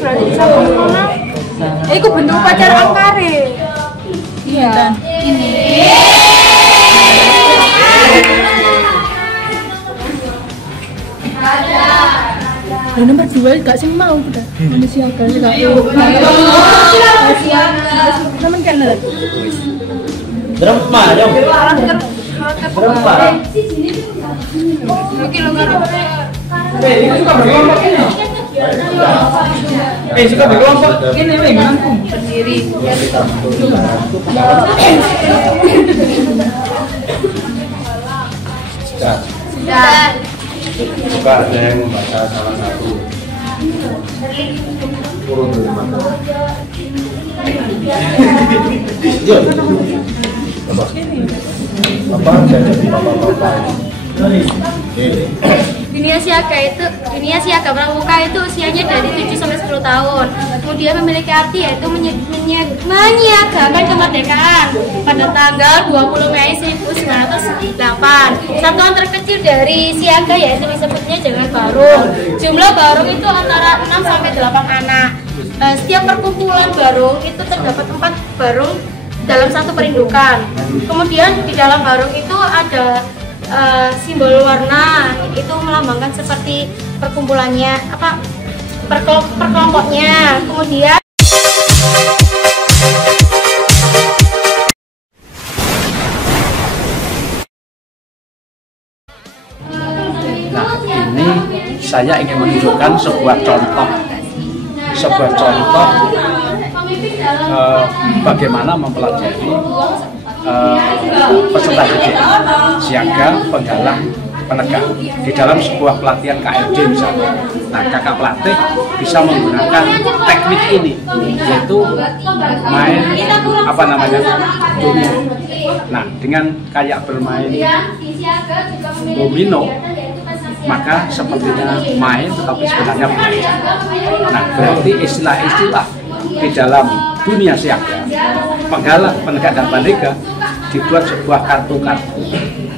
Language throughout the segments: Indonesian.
berarti sama mana? Iku bentuk upacara angkare. Iya. Ini. Ya nomor 2 gak sing mau udah. Manusia gak gak. Temen kan lho. Berapa ya? Berapa? Oke lo karo. Ini suka berkelompok ini. Suka berkelompok ini ngampung Sendiri. Sudah. Buka yang membaca salah satu urut dari mana? Bapak jadi bapak-bapak Dunia Siaga Pramuka itu usianya dari 7 sampai 10 tahun. Kemudian memiliki arti yaitu menyiagakan kemerdekaan pada tanggal 20 Mei 1908. Satuan terkecil dari siaga yaitu disebutnya Jangan Barung. Jumlah barung itu antara 6 sampai 8 anak. Setiap perkumpulan barung itu terdapat 4 barung dalam satu perindukan. Kemudian di dalam barung itu ada simbol warna, itu melambangkan seperti perkumpulannya perkelompoknya. Kemudian nah, ini saya ingin menunjukkan sebuah contoh bagaimana mempelajari peserta didik siaga, penggalang, penegak di dalam sebuah pelatihan KLD misalnya. Nah, kakak pelatih bisa menggunakan teknik ini, yaitu main domino. Nah, dengan kayak bermain domino, maka sepertinya main tetapi sebenarnya belajar. Nah, berarti istilah-istilah di dalam dunia siaga, penggalang, penegak, dan pandega dibuat sebuah kartu-kartu.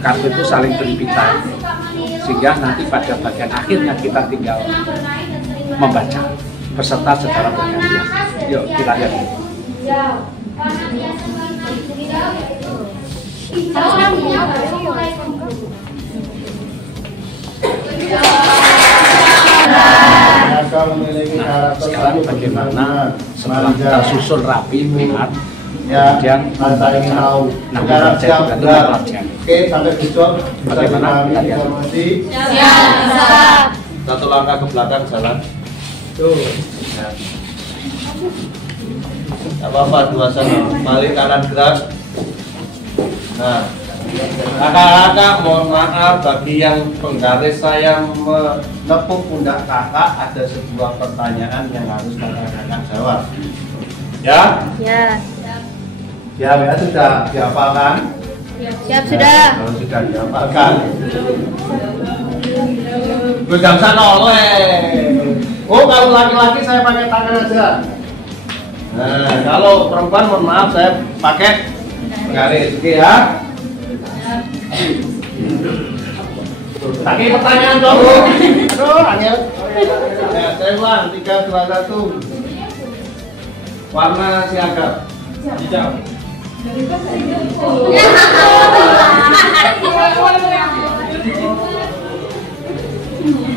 Kartu itu saling berhimpitan, sehingga nanti pada bagian akhirnya kita tinggal membaca peserta secara bergantian. Yuk kita lihat. Nah, sekarang bagaimana setelah kita susun rapi benar, kemudian membaca. Nah, membaca itu berarti mempelajari. Oke, sampai besok Bagaimana kita lihat? informasi. Satu langkah ke belakang jalan. Tuh. Gak apa-apa, dua sana. Balik kanan gerak. Nah, kakak-kakak mohon maaf bagi yang penggaris saya menepuk pundak kakak, ada sebuah pertanyaan yang harus kakak-kakak jawab. Ya? ya, Ya, sudah dihafalkan? siap sudah. Kalau sudah dihafalkan. Gak usah noleh. Oh, kalau laki-laki saya pakai tangan aja. Nah, kalau perempuan mohon maaf saya pakai penggaris. Oke ya? Lagi pertanyaan dong. Aduh, angel. Ya, saya ulang 3, 2, 1. Warna siaga. Hijau.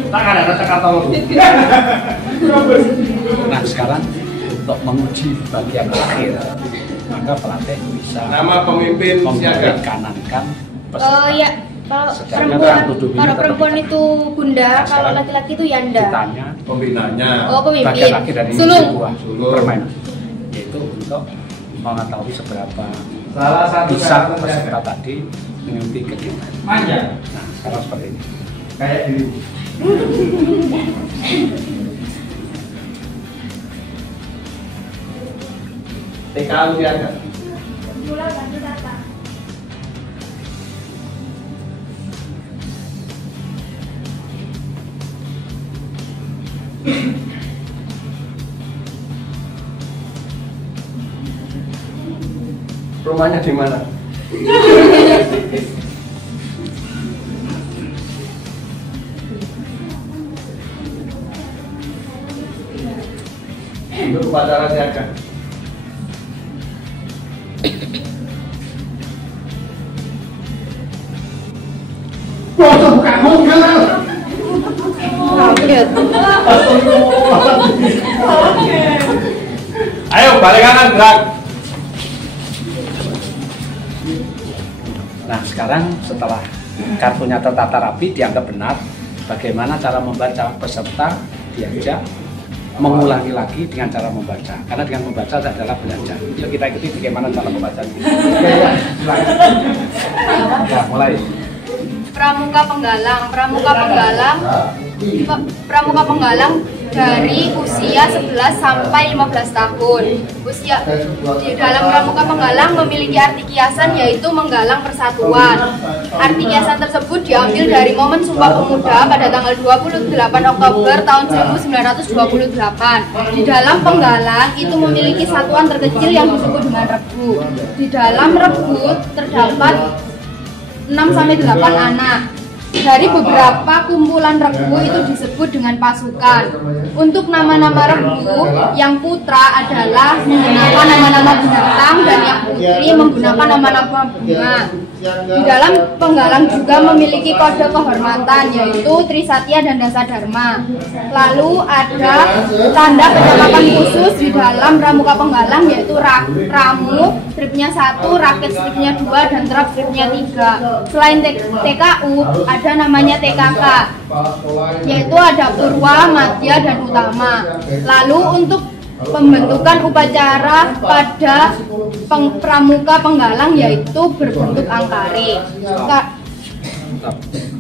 Tangan ada kata lo. Nah, sekarang untuk menguji bagian akhir, maka pelatih bisa Nama pemimpin siaga. kanankan Ya, kalau perempuan itu bunda, kalau laki-laki itu yanda. ditanya Pembinanya. Oh, pemimpin. bagian akhir dari Sulung. sebuah Sulung. permainan, yaitu untuk mengetahui seberapa Salah satu bisa karakter peserta siaga. tadi mengikuti kegiatan. Manja. Nah, sekarang seperti ini. Kayak diri. TKU siaga. Rumahnya di mana? upacara siaga. Kaget. Ayo balik kanan gerak. Nah, sekarang setelah kartunya tertata rapi, dianggap benar, bagaimana cara membaca, peserta diajak mengulangi lagi dengan cara membaca. Karena dengan membaca adalah belajar. Yuk kita ikuti bagaimana cara membaca. Ya, mulai. Pramuka Penggalang. Pramuka Penggalang dari usia 11 sampai 15 tahun. Usia di dalam Pramuka Penggalang memiliki arti kiasan yaitu menggalang persatuan. Arti kiasan tersebut diambil dari momen Sumpah Pemuda pada tanggal 28 Oktober tahun 1928. Di dalam penggalang itu memiliki satuan terkecil yang disebut dengan regu. Di dalam regu terdapat 6-8 anak. Dari beberapa kumpulan regu itu disebut dengan pasukan. Untuk nama-nama regu, yang putra adalah menggunakan nama-nama binatang dan yang putri menggunakan nama-nama bunga. Di dalam penggalang juga memiliki kode kehormatan yaitu Trisatya dan Dasadharma. Lalu ada tanda pencakapan khusus di dalam Pramuka Penggalang yaitu Ramu stripnya 1, Raket stripnya 2, dan Trap stripnya 3. Selain TKU ada namanya TKK yaitu ada Purwa, Madya, dan Utama. Lalu untuk pembentukan upacara pada Pramuka Penggalang yaitu berbentuk angkare.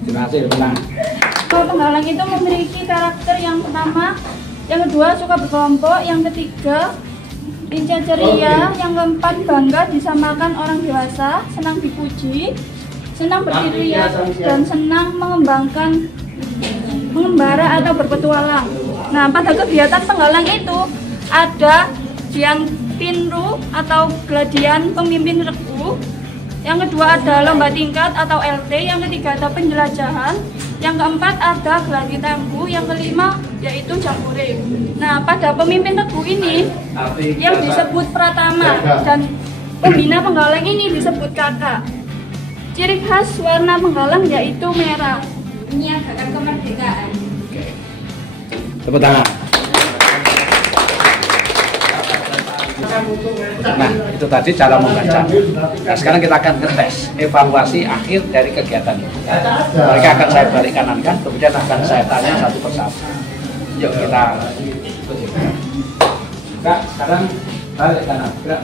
Terima kasih, tenang. Penggalang itu memiliki karakter yang pertama, yang kedua suka berkelompok, yang ketiga lincah ceria, yang keempat bangga disamakan orang dewasa, senang dipuji, senang berdiri dan senang mengembara atau berpetualang. Nah, pada kegiatan penggalang itu ada Jian Tinru atau Gladian pemimpin regu, yang kedua ada lomba tingkat atau LT, yang ketiga ada penjelajahan, yang keempat ada gladi tangguh, yang kelima yaitu jambore. Nah, pada pemimpin regu ini yang disebut pratama dan pembina penggalang ini disebut kakak. Ciri khas warna penggalang yaitu merah, menyiagakan kemerdekaan. Tepuk tangan. Nah, itu tadi cara membaca. Nah, sekarang kita akan ngetes evaluasi akhir dari kegiatan ini. Mereka akan saya balik kanankan, kemudian akan saya tanya satu persatu. Yuk kita gerak. Sekarang balik kanan. Gerak.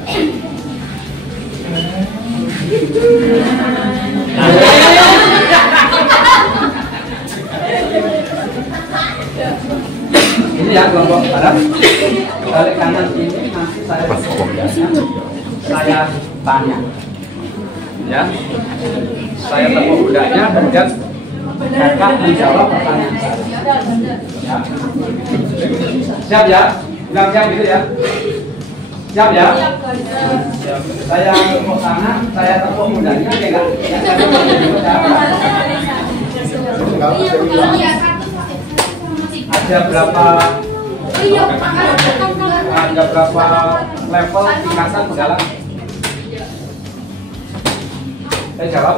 Ini ya kelompok barat. Balik kanan ini nanti saya tanya, ya. Saya tepuk budaknya, kemudian kakak menjawab pertanyaan saya. Ya. Siap ya? Bilang siap gitu ya? Siap ya? Saya tepuk tangan, saya tepuk budaknya, oke nggak? Ada berapa level tingkatan penggalang? Saya jawab.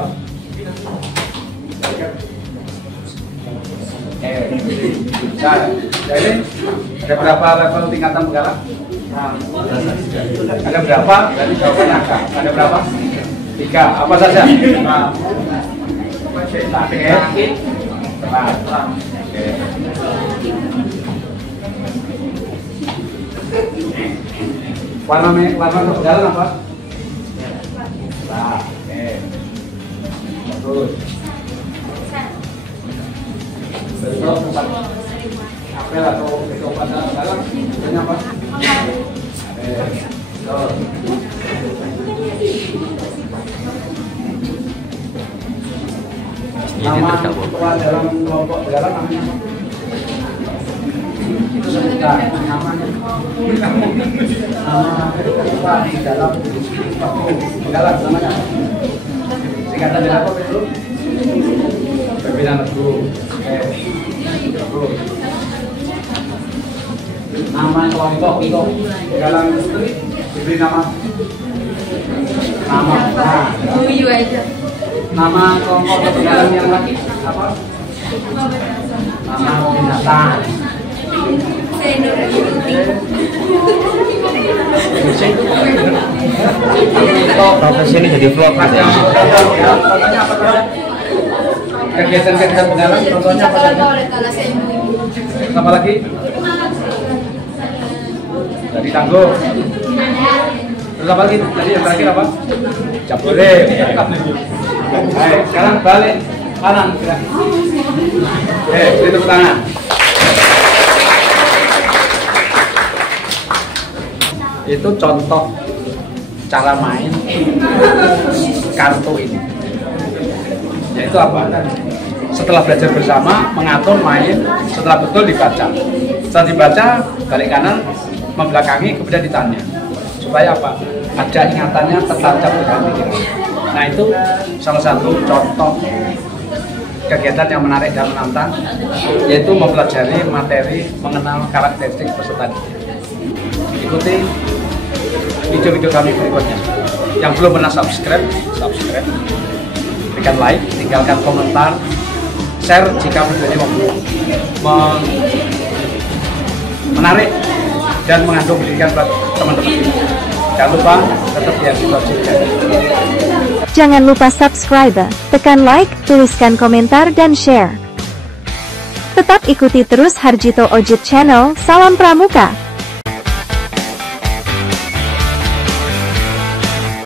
Jadi ada berapa level tingkatan penggalang? Ada berapa? Jadi jawabannya angka. Ada berapa? 3. Apa saja? Warna penggalang apa? Nah, oke. Terus. Besok apel atau besok pada penggalang ini apa? Nama ketua dalam kelompok penggalang namanya apa? Itu sudah namanya. Nama ketua di dalam penggalang namanya apa? Singkatan dari apa itu? Pimpinan regu. Nama kelompok untuk Galang Putri diberi nama Buyu aja. nama kelompok Galang yang laki apa? Nama binatang. Profesi ini jadi vlogger ya. Contohnya apa saja? Kegiatan-kegiatan Galang contohnya apa saja? Apa lagi? Dari tangguh. Terus apa lagi? Tadi yang terakhir apa? Jabore. Baik, sekarang balik kanan. Beri tepuk tangan. Itu contoh cara main kartu ini. Yaitu apa? Setelah belajar bersama, mengatur main, setelah betul dibaca. Setelah dibaca, balik kanan, membelakangi, kemudian ditanya. Supaya apa? Ada ingatannya tertancap di dalam pikiran. Nah itu salah satu contoh kegiatan yang menarik dan menantang, yaitu mempelajari materi mengenal karakteristik peserta didik. Ikuti video-video kami berikutnya. Yang belum pernah subscribe, berikan like, tinggalkan komentar, share jika videonya menarik dan mengandung pendidikan buat teman-teman. Jangan lupa tetap di subscribe. Jangan lupa subscribe, tekan like, tuliskan komentar dan share. Tetap ikuti terus Harjito Ojit Channel. Salam Pramuka.